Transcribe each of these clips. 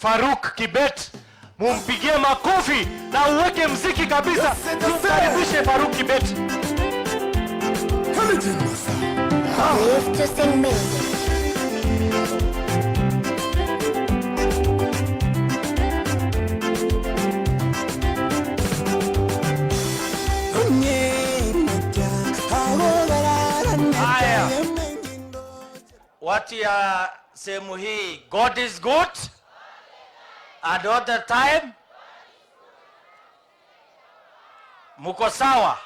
Faruk Kibet. Mumpigie makofi na uweke mziki kabisa. Tumkaribishe Faruk Kibet. Live to sing music. Watu ya sehemu hii, God is good and all the time. Muko sawa?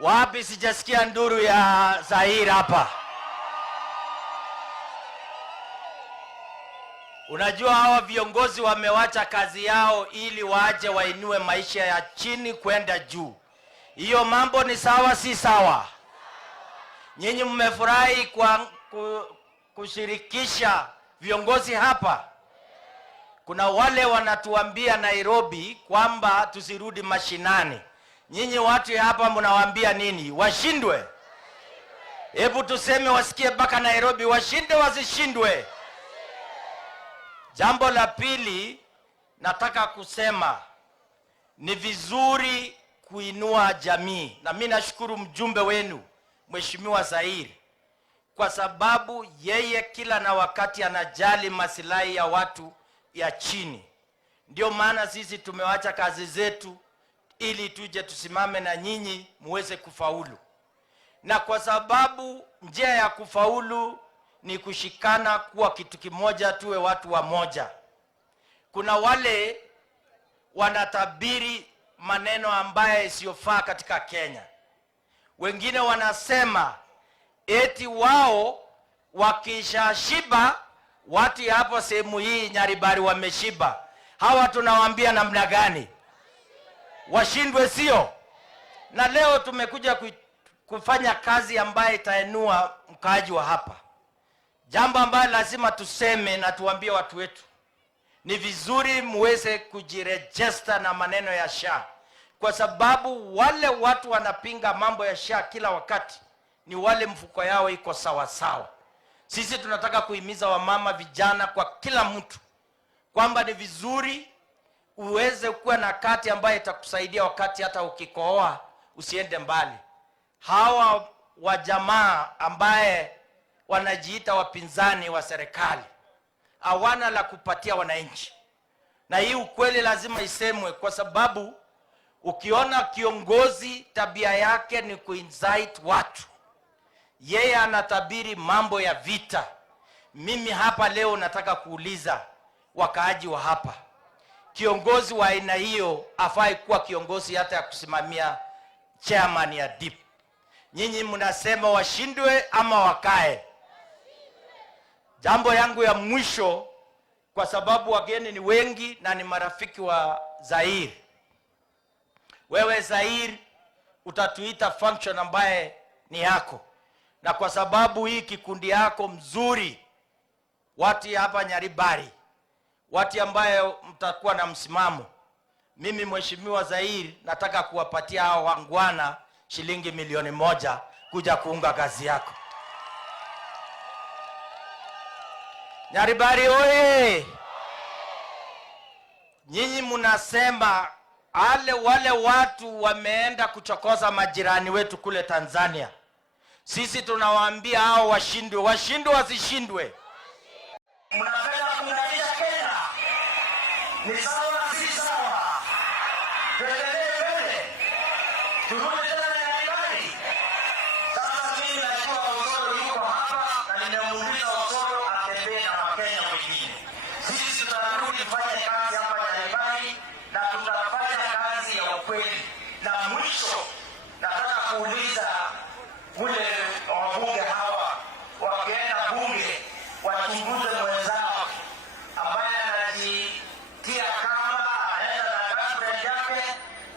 Wapi sijasikia nduru ya Zaire hapa? Unajua hawa viongozi wamewacha kazi yao ili waje wainue maisha ya chini kwenda juu. Hiyo mambo ni sawa si sawa? Nyinyi mmefurahi kwa kushirikisha viongozi hapa. Kuna wale wanatuambia Nairobi kwamba tusirudi mashinani. Nyinyi watu hapa mnawaambia nini? Washindwe? Hebu tuseme wasikie baka Nairobi, washinde wasishindwe. Jambo la pili nataka kusema ni vizuri kuinua jamii. Na mimi nashukuru mjumbe wenu Mheshimiwa Zaire, kwa sababu yeye kila na wakati anajali maslahi ya watu ya chini. Ndio maana sisi tumewacha kazi zetu ili tuje tusimame na nyinyi muweze kufaulu. Na kwa sababu njia ya kufaulu ni kushikana kuwa kitu kimoja, tuwe watu wa moja. Kuna wale wanatabiri maneno ambaye isiyofaa katika Kenya. Wengine wanasema eti wao wakishashiba watu hapo sehemu hii Nyaribari wameshiba. Hawa tunawaambia namna gani? Washindwe sio? Na leo tumekuja kufanya kazi ambayo itainua mkaaji wa hapa. Jambo ambalo lazima tuseme na tuambie watu wetu, ni vizuri muweze kujiregister na maneno ya SHA, kwa sababu wale watu wanapinga mambo ya SHA kila wakati ni wale mfuko yao iko sawa sawa. Sisi tunataka kuhimiza wamama, vijana, kwa kila mtu kwamba ni vizuri uweze kuwa na kati ambayo itakusaidia wakati hata ukikohoa usiende mbali. Hawa wa jamaa ambaye wanajiita wapinzani wa serikali hawana la kupatia wananchi. Na hii ukweli lazima isemwe, kwa sababu ukiona kiongozi tabia yake ni kuinvite watu, yeye anatabiri mambo ya vita. Mimi hapa leo nataka kuuliza wakaaji wa hapa, kiongozi wa aina hiyo afai kuwa kiongozi hata ya kusimamia chairman ya DIP. Nyinyi mnasema washindwe ama wakae? Jambo yangu ya mwisho, kwa sababu wageni ni wengi na ni marafiki wa Zaire. Wewe Zaire utatuita function ambaye ni yako. Na kwa sababu hii kikundi yako mzuri, watu hapa Nyaribari, watu ambaye mtakuwa na msimamo, mimi Mheshimiwa Zaire nataka kuwapatia hao wangwana shilingi 1,000,000 kuja kuunga kazi yako. Nyaribari oye! Nyinyi mnasema wale watu wameenda kuchokoza majirani wetu kule Tanzania. Sisi tunawaambia hao washindwe. Washindwe wasishindwe? Mnapenda kuunganisha Kenya? Ni sawa si sawa? Tuendelee mbele. Turudi tena Nyaribari. Sasa mimi najua Osoro yuko hapa na nimemuuliza Osoro atembee na Wakenya wengine. Sisi tutarudi kufanya kazi hapa Nyaribari na tutafanya kazi ya ukweli. Na mwisho nataka kuuliza ule wabunge hawa wakienda bunge wachunguze mwenzao ambaye anajitia kama anaenda na girlfriend yake,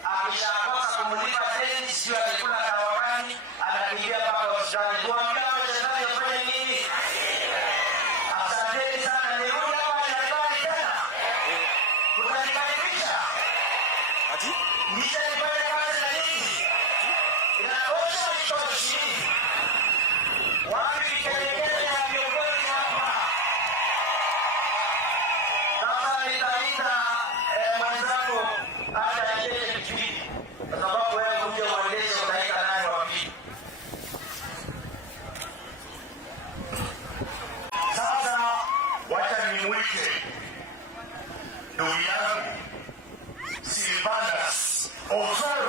akishakosa kumulipa deni Sasa nitaita mwenzangu aje aendeshe kipindi, kwa sababu wewe kuja uendeshe utaita nani wa pili. Sasa wacha nimwite ndugu yangu Silvanus Osoro.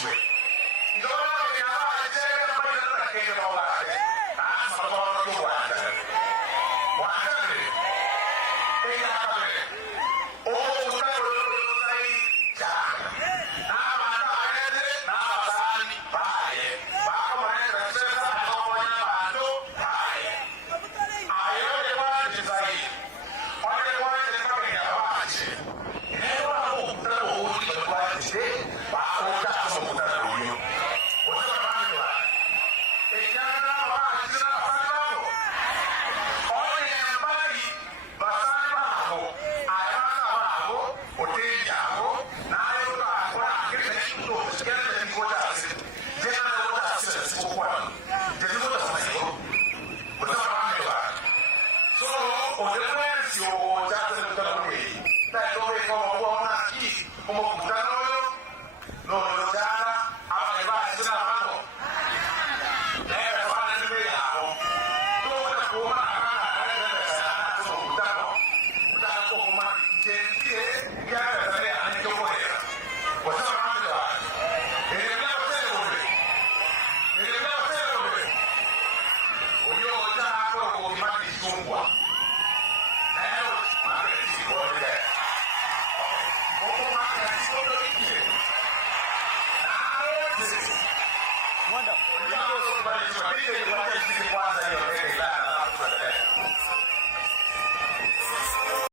Iswe. Ndio ni hawa sasa na bado tunakeka kwa wale. Sasa kwa ndio wanda. Wanda ni. Ila hapa. Oh, utaro ndio cha. Na wanda aende na wasani bae. Bako maana sasa kwa bado bae. Ayo ni wanda sai. Wale wanda ni kama ya wache. Leo hapo utaro huu kwa wache. Bako utaro mutaro huyo. Wanda.